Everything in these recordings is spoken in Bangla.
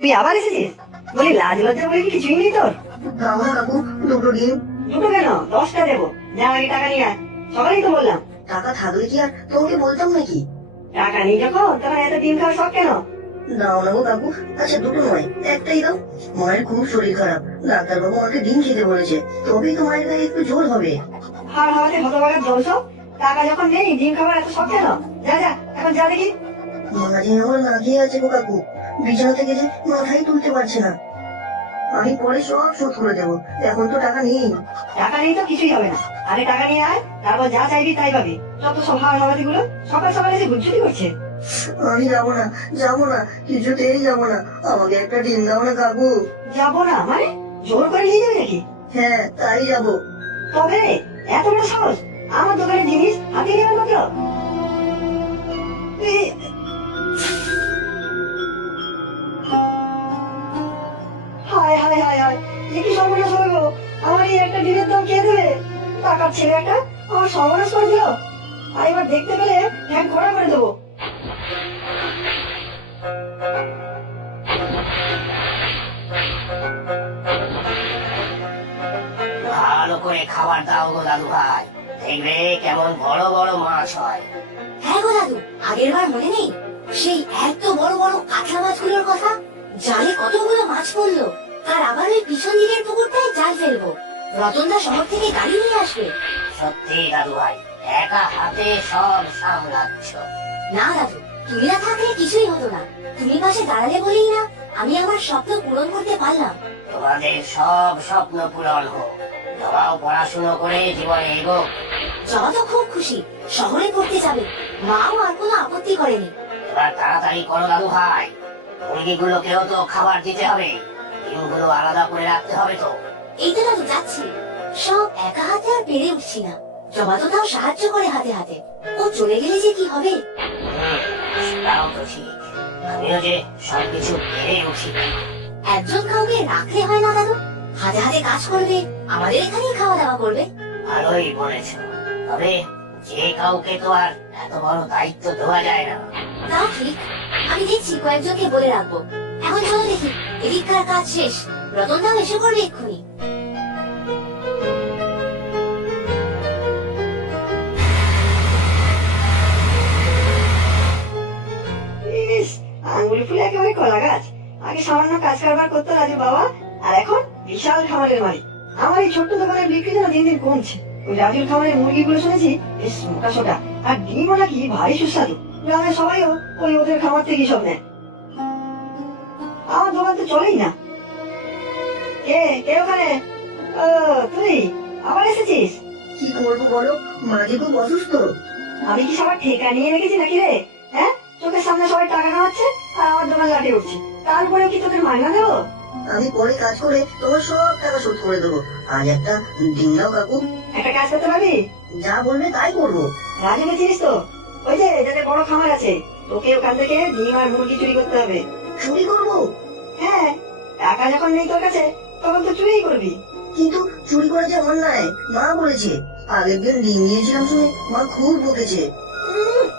তুই আবার এসেছিস? বলি লাজ লজ্জা বলে কি কিছুই নেই তোর? দাও না কাকু, দুটো ডিম। দুটো কেন, 10টা দেবো। যা আগে টাকা নিয়ে আয়। সকালেই তো বললাম। টাকা থাকলে কি আর তোমাকে বলতাম নাকি? টাকা নেই যখন তখন এত ডিম খাওয়ার শখ কেন? দাও না গো কাকু। আচ্ছা দুটো নয়, একটাই দাও। মায়ের খুব শরীর খারাপ, ডাক্তার বাবু আমাকে ডিম খেতে বলেছে, তবেই তো মায়ের গায়ে একটু জোর হবে। হাড় হাওয়াতে হতভাগার দোষ। টাকা যখন নেই ডিম খাবার এত শখ কেন? যা যা, এখন যা দেখি। মা যে আমার না খেয়ে আছে গো কাকু, বিছানা থেকে যে মাথাই তুলতে পারছে না। আমি পরে সব শোধ করে দেবো, এখন তো টাকা নেই। টাকা নেই তো কিছুই হবে না। আগে টাকা নিয়ে আয়, তারপর যা চাইবি তাই পাবি। যত সব হাড় হাওয়াতে গুলো সকাল সকাল এসে গুজ্জুতি করছে। আমি যাবো না, যাবো না, কিছুতেই যাবো না। আমাকে একটা ডিম দাও না কাকু। যাবো না মানে? জোর করে নিয়ে যাবে নাকি? হ্যাঁ তাই যাবো। তবে এত বড় সাহস, আমার দোকানের জিনিস হাতে নেওয়ার মতো? এই- হায় হায় হায় হায়, এ কি সর্বনাশ হলো গো? আমার এই একটা ডিমের দাম কে দেবে? টাকার ছেলে একটা আমার সর্বনাশ করে দিল। আর এবার দেখতে পেলে ঠ্যাং খোড়া করে দেবো। ভালো করে খাবার দাও গো দাদু ভাই, দেখবে কেমন বড় বড় মাছ হয়। হ্যাঁ গো দাদু, আগের বার মনে নেই সেই এত বড় বড় কাতলা মাছগুলোর কথা? জালে কতগুলো মাছ পড়লো। আর আবার ওই পিছন দিকের পুকুরটায় জাল ফেলবো। রতনদা শহর থেকে গাড়ি নিয়ে আসবে। সত্যি দাদু ভাই, একা হাতে সব সামলাচ্ছ। না দাদু, তুমি না থাকলে কিছুই হতো না। তুমি পাশে দাঁড়ালে বলেই না আমি আমার স্বপ্ন পূরণ করতে পারলাম। তোমাদের সব স্বপ্ন পূরণ হোক। জবাও পড়াশুনো করে জীবনে এগো। জবা তো খুব খুশি, শহরে পড়তে যাবে। মাও আর কোনো আপত্তি করেনি। এবার তাড়াতাড়ি করো দাদু ভাই, মুরগিগুলোকেও তো খাবার দিতে হবে, ডিমগুলো আলাদা করে রাখতে হবে তো। এই তো দাদু যাচ্ছি। সব একা হাতে আর পেরে উঠছি না। জবা তো তাও সাহায্য করে হাতে হাতে। ও চলে গেলে যে কি হবে? সেটাও তো ঠিক, আমিও যে সবকিছু পেরে উঠি। একজন কাউকে রাখলে হয় না দাদু? হাতে হাতে কাজ করবে, আমাদের এখানেই খাওয়া দাওয়া করবে। ভালোই বলেছ, তবে যে কাউকে তো আর এত বড় দায়িত্ব দেওয়া যায় না। তা ঠিক, আমি দেখছি কয়েকজনকে বলে রাখবো। এখন চলো দেখি, এদিককার কাজ শেষ। রতন দাও এসে করবে এক্ষুনি। ইস, আঙ্গুল ফুলে একেবারে কলা গাছ। আগে সামান্য কাজ কারবার করতো রাজু বাবা, আর এখন বিশাল খামারের মালিক। আমার এই ছোট্ট দোকানের বিক্রি যেন দিন দিন কমছে। ওই রাজুর খামারের মুরগিগুলো শুনেছি বেশ মোটা সোটা, আর ডিমও নাকি ভারী সুস্বাদু। গ্রামের সবাইও ওই ওদের খামার থেকে সব নেয়। আমার দোকান তো চলেই না। কে কে ওখানে? ও, তুই আবার এসেছিস? কি করবো বলো, মা যে খুব অসুস্থ। আমি কি সবার ঠিকা নিয়ে রেখেছি নাকি রে? হ্যাঁ, চোখের সামনে সবাই টাকা কামাচ্ছে আর আমার দোকান লাটে উঠছে। তারপরেও কি তোদের মাইনা দেবো? আমি পরে কাজ করে তোমার সব টাকা শোধ করে দেবো। আজ একটা ডিম দাও কাকু। একটা কাজ করতে পারবি? যা বলবে তাই করবো। রাজুকে চিনিস তো? ওই যে যাদের বড় খামার আছে, তোকে ওখান থেকে ডিম আর মুরগি চুরি করতে হবে। চুরি করবো? হ্যাঁ, টাকা যখন নেই তোর কাছে তখন তো চুরিই করবি। কিন্তু চুরি করা যে অন্যায়, মা বলেছে। আগের দিন ডিম নিয়েছিলাম শুনে মা খুব বকেছে।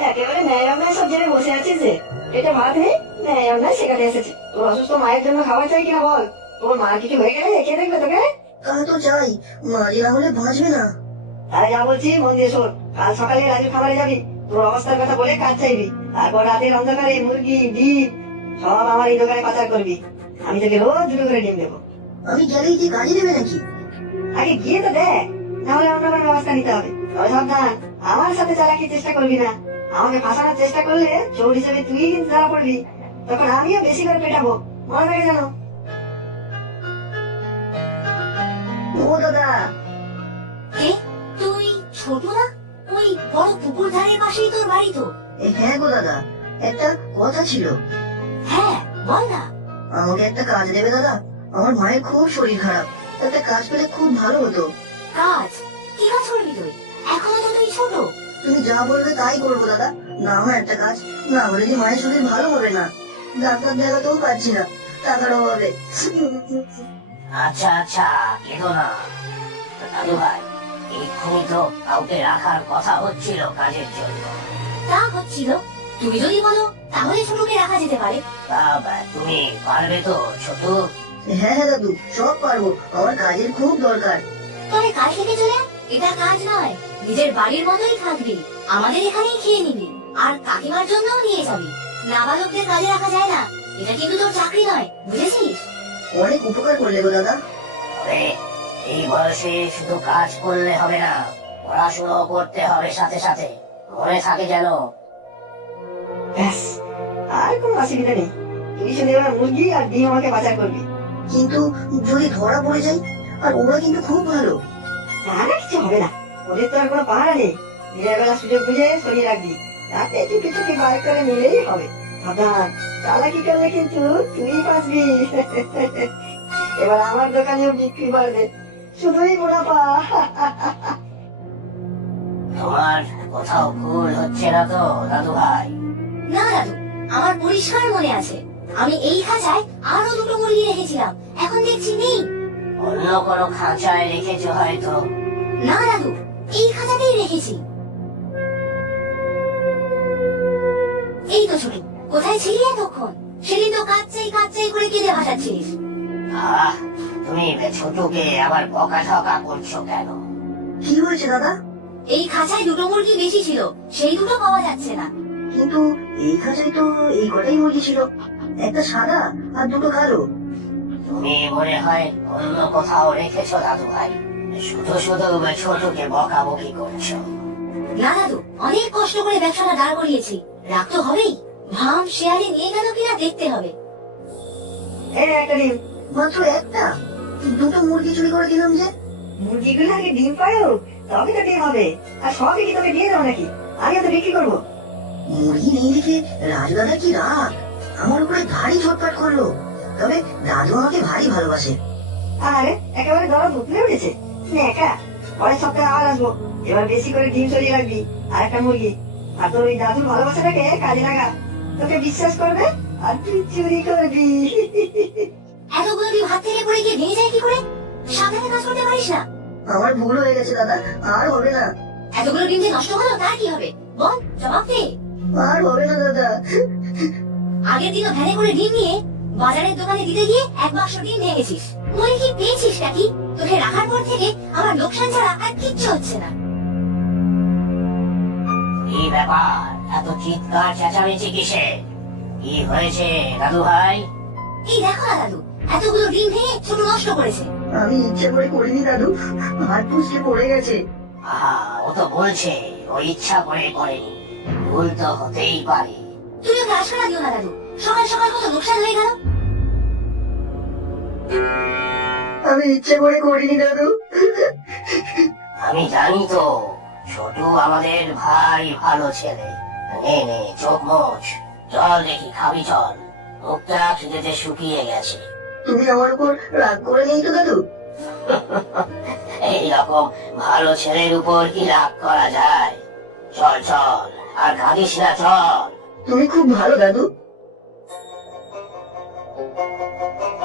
একেবারে ন্যায় অন্যায় সব জেনে বসে আছিস যে। এটা ভাত নেই, ন্যায় অন্যায় শেখাতে এসেছে। তোর অসুস্থ মায়ের জন্য খাবার চাই কিনা বল? তোর মা কিছু হয়ে গেলে কে দেখবে তোকে? তা তো চাই, মা যে না হলে বাঁচবে না। তাই যা বলছি মন দিয়ে শোন। কাল সকালে রাজু খাবারে যাবি, তোর অবস্থার কথা বলে কাজ চাইবি। তারপর রাতের অন্ধকারে মুরগি ডিম সব আমার এই দোকানে পাচার করবি। আমি তোকে রোজ দুটো করে ডিম দেবো। আমি গেলেই কি কাজে দেবে নাকি? আগে গিয়ে তো দেখ, নাহলে অন্য কোনো ব্যবস্থা নিতে হবে। তবে সাবধান, আমার সাথে চালাকির চেষ্টা করবি না। আমাকে ফাঁসানোর চেষ্টা করলে চোর হিসেবে তুই কিন্তু ধরা পড়বি। তখন আমিও বেশি করে পেটাবো, মনে থাকে জানো? ও দাদা, কে তুই? ছোট না? ওই বড় পুকুর ধারের পাশেই তোর বাড়ি তো? হ্যাঁ গো দাদা, একটা কথা ছিল। হ্যাঁ বল না। আমাকে একটা কাজ দেবে দাদা? আমার মায়ের খুব শরীর খারাপ, একটা কাজ পেলে খুব ভালো হতো। কাজ? কি কাজ করবি তুই? এখনো তো তুই ছোট। তুমি যা বলবে তাই করবো দাদা। না হয় একটা কাজ, না হলে যে মায়ের শরীর ভালো হবে না। ডাক্তার দেখাতেও পারছি না, টাকার অভাবে। আচ্ছা আচ্ছা, কেঁদো না দাদু ভাই, এক্ষুনি তো কাউকে রাখার কথা হচ্ছিল কাজের জন্য। তা হচ্ছিল, তুমি যদি বলো তাহলে ছোটকে রাখা যেতে পারে। তা তুমি পারবে তো ছোট? হ্যাঁ হ্যাঁ দাদু, সব পারবো, আমার কাজের খুব দরকার। তবে কাল থেকে চলে আয়। এটা কাজ নয়, নিজের বাড়ির মতোই থাকবি, আমাদের এখানেই খেয়ে নিবি, আর কাকিমার জন্যও নিয়ে যাবি। নাবালকদের কাজে রাখা যায় না, এটা কিন্তু তোর চাকরি নয়, বুঝেছিস? অনেক উপকার করলে গো দাদা। তবে এই বয়সে শুধু কাজ করলে হবে না, পড়াশুনো করতে হবে সাথে সাথে, মনে থাকে যেন। ব্যাস, আর কোনো অসুবিধা নেই। তুই শুধু এবার মুরগি আর ডিম আমাকে বাজার করবি। কিন্তু যদি ধরা পড়ে যায়, আর ওরা কিন্তু খুব ভালো। না না, কিছু হবে না, ওদের তো আর কোনো পাহারা নেই। দিনের বেলা সুযোগ বুঝে সরিয়ে রাখবি, রাতে চুপি চুপি বার করে নিলেই হবে। সাবধান, চালাকি করলে কিন্তু তুই বাঁচবি। এবার আমার দোকানেও বিক্রি বাড়বে, শুধুই মুনাফা। তোমার কোথাও ভুল হচ্ছে না তো দাদু ভাই? না দাদু, আমার পরিষ্কার মনে আছে, আমি এই খাঁচায় আরো দুটো মুরগি রেখেছিলাম, এখন দেখছি নেই। অন্য কোনো খাঁচায় রেখেছো হয়তো। না দাদু, এই খাঁচাতেই রেখেছি। এই তো ছোট, কোথায় ছিলি এতক্ষণ? সেদিন তো কাচ্চাই করে কেঁদে ভাসাচ্ছিস। আহ, তুমি ছোটকে আবার বকাঝকা করছো কেন? কি হয়েছে দাদা? এই খাঁচায় দুটো মুরগি বেশি ছিল, সেই দুটো পাওয়া যাচ্ছে না। কিন্তু এই খাঁচায় তো এই কটাই মুরগি ছিল, একটা সাদা আর দুটো কালো। তুমি মনে হয় অন্য কোথাও রেখেছো দাদু ভাই, শুধু শুধু ছোটকে বকাবকি করছো। না দাদু, অনেক কষ্ট করে ব্যবসাটা দাঁড় করিয়েছি, রাগ তো হবেই। ভাম শেয়ারে নিয়ে গেল কিনা দেখতে হবে। এই নে একটা ডিম। মাত্র একটা? দুটো মুরগি চুরি করে দিলাম যে। মুরগিগুলো আগে ডিম পায়ো, তবে তো ডিম হবে। আর সবই কি তোকে দিয়ে দেবো নাকি? আমিও তো বিক্রি করবো। মুরগি নেই দেখে রাজু দাদা কি রাগ, আমার উপরে ভারী ঝটপট করলো। তবে দাদু আমাকে ভারী ভালোবাসে। আরে একেবারে দরদ উঠলে উঠেছে। একা পরের সপ্তাহে আবার আসবো। এবার বেশি করে ডিম সরিয়ে রাখবি আর একটা মুরগি। আর তোর ওই দাদুর ভালোবাসাটাকে কাজে লাগা, তোকে বিশ্বাস করবে আর তুই চুরি করবি। এতগুলো ডিম হাত থেকে পড়ে গিয়ে ভেঙে যায় কি করে? সাবধানে কাজ করতে পারিস না? আমার ভুল হয়ে গেছে দাদা, আর হবে না। এতগুলো ডিম যে নষ্ট হলো তার কি হবে? বল, জবাব দে। আর হবে না দাদা। আগের দিনও ভ্যানে করে ডিম নিয়ে বাজারের দোকানে দিতে গিয়ে এক বাক্স ডিম ভেঙেছিস। মনে কি পেয়েছিস নাকি? তোকে রাখার পর থেকে আমার লোকসান ছাড়া আর কিচ্ছু হচ্ছে না। এই ব্যাপার, এত চিৎকার চেঁচামেচি কিসে? কি হয়েছে দাদু ভাই? এই দেখো না দাদু, এতগুলো ডিম ভেঙে ছোট নষ্ট করেছে। আমি ইচ্ছে করে করিনি দাদু, হাত পুষকে পড়ে গেছে। আহা, ও তো বলছে ও ইচ্ছা করে করেনি, ভুল তো হতেই পারে। তুমি ওকে আশকারা দিও না দাদু, সকাল সকাল কত লোকসান হয়ে গেল। আমি ইচ্ছে করে করিনি দাদু। আমি জানি তো, ছোট আমাদের ভাই ভালো ছেলে। নে নে, চোখ মোচ, চল দেখি খাবি চল, মুখটা খিদেতে শুকিয়ে গেছে। তুমি আমার উপর রাগ করে নেই তো দাদু? এইরকম ভালো ছেলের উপর কি রাগ করা যায়? চল চল, আর কাঁদিস না, চল। তুমি খুব ভালো দাদু।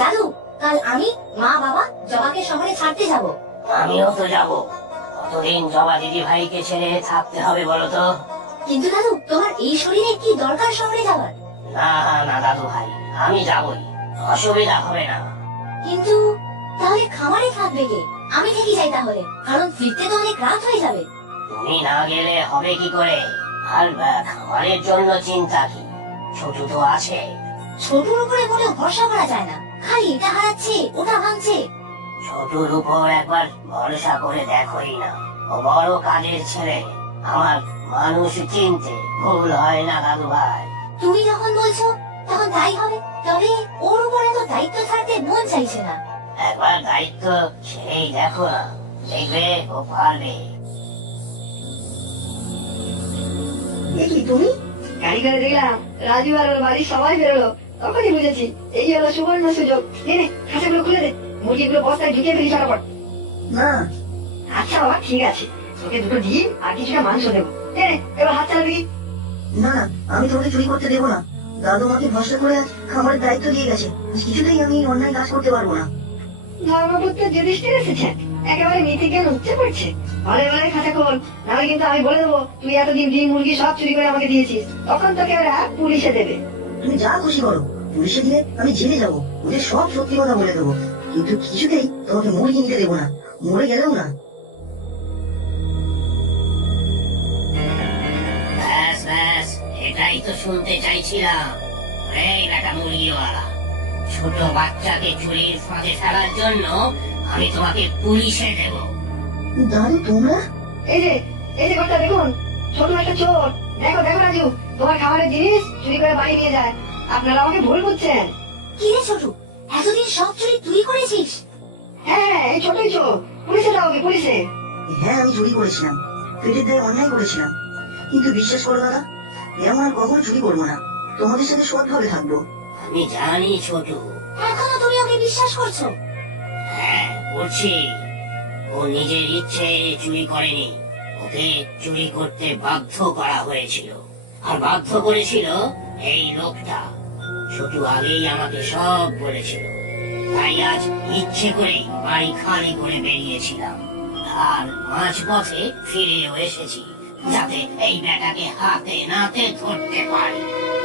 দাদু, কাল আমি, মা, বাবা জবাকে শহরে ছাড়তে যাব। আমিও তো যাব। কতদিন জবা দিদি ভাইকে ছেড়ে থাকতে হবে বলো তো? কিন্তু দাদু, তোমার এই শরীরে কি দরকার শহরে যাওয়ার? না না দাদু ভাই, আমি যাবই, অসুবিধা হবে না। কিন্তু তাহলে খামারে থাকবে কে? আমি থেকে যাই তাহলে, কারণ ফিরতে তো অনেক রাত হয়ে যাবে। তুমি না গেলে হবে কি করে? আর খাবারের জন্য চিন্তা কি? ছোট তো আছে। ছোটুর উপরে মোটেও ভরসা করা যায় না, খালি এটা হারাচ্ছে ওটা ভাঙছে। ছোটর উপর একবার ভরসা করে দেখোই না, ও বড় কাজের ছেলে। আমার মানুষ চিনতে ভুল হয় না দাদু ভাই। তুমি যখন বলছো তখন তাই হবে। তবে ওর উপরে তো দায়িত্ব ছাড়তে মন চাইছে না। একবার দায়িত্ব ছেড়েই দেখো না, দেখবে ও পারবে। কি তুমি? গাড়ি করে দেখলাম রাজু আর ওর বাড়ির সবাই বেরোলো, তখনই বুঝেছি এই হলো সুবর্ণ সুযোগ। নে নে, খাঁচাগুলো খুলে দে, মুরগিগুলো বস্তায় ঢুকিয়ে ফেলি চটাপট। না। আচ্ছা বাবা, ঠিক আছে, তোকে দুটো ডিম আর কিছুটা মাংস দেবো। নে নে, এবার হাত চালাবি। না না, আমি তোমাকে চুরি করতে দেবো না। দাদু আমাকে ভরসা করে আজ খামারের দায়িত্ব দিয়ে গেছে, কিছুতেই আমি অন্যায় কাজ করতে পারবো না। ধর্মপুত্র যুধিষ্ঠির এসেছেন, একেবারে নীতিজ্ঞান উচ্চে পড়ছে। ঘরে ঘরে খাতা খোল, নাহলে কিন্তু আমি বলে দেবো তুই এতদিন ডিম মুরগি সব চুরি করে আমাকে দিয়েছিস, তখন তোকে ওরা পুলিশে দেবে। তুমি যা খুশি করো, পুলিশে দিলে আমি জেলে যাবো, ওদের সব সত্যি কথা বলে দেবো, কিন্তু কিছুতেই তোমাকে মুরগি নিতে দেবো না, মরে গেলেও না। ব্যাস ব্যাস, এটাই তো শুনতে চাইছিলাম। এই বেটা মুরগিওয়ালা, ছোট বাচ্চাকে চুরির ফাঁদে ফেলার জন্য আমি তোমাকে পুলিশে দেব। দাদু তোমরা? এই যে কথা দেখুন, ছোট একটা চোর। দেখো দেখো রাজু, তোমার খাবারের জিনিস চুরি করে বাড়ি নিয়ে যায়। আপনারা আমাকে ভুল বুঝছেন। কি রে ছোট, এতদিন সব চুরি তুই করেছিস? হ্যাঁ, এই ছোটই চোর। পুলিশে দাও ওকে, পুলিশে। হ্যাঁ আমি চুরি করেছিলাম, পেটের দায়ে অন্যায় করেছিলাম, কিন্তু বিশ্বাস করো দাদা, এমন আর কখনো চুরি করবো না, তোমাদের সাথে সৎভাবে থাকবো। আমি জানি ছোট। এখনো তুমি ওকে বিশ্বাস করছো? হ্যাঁ করছি। ও নিজের ইচ্ছে চুরি করেনি, ওকে চুরি করতে বাধ্য করা হয়েছিল, আর বাধ্য করেছিল এই লোকটা। ছোট আগেই আমাকে সব বলেছিল, তাই আজ ইচ্ছে করেই বাড়ি খালি করে বেরিয়েছিলাম, আর মাঝপথে ফিরেও এসেছি, যাতে এই বেটাকে হাতে নাতে ধরতে পারি।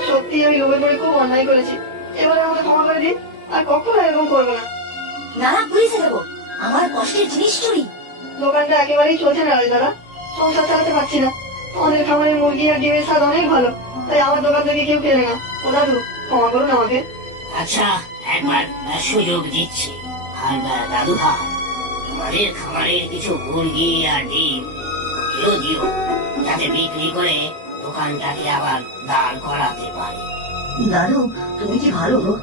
সত্যি আমি লোভে পড়ে খুব অন্যায় করেছি, এবারে আমাকে ক্ষমা করে দিন, আর কখনো এরকম করবো না। না না, পুলিশে দেবো। আমার কষ্টের জিনিস চুরি। দোকানটা একেবারেই চলছে না রাজু দাদা, সংসার চালাতে পারছি না। আমাদের খাবারের মুরগি আর ডিমের স্বাদ অনেক ভালো, তাই আমার দোকান থেকে কেউ কেনে না। ও দাদু, ক্ষমা করুন আমাকে। আচ্ছা, একবার সুযোগ দিচ্ছি। আর দাদু ভাই, আমাদের খামারের কিছু মুরগি আর ডিম এও দিও, যাতে বিক্রি করে দোকানটাকে আবার দাঁড় করাতে পারি। দাদু তুমি কি ভালো গো,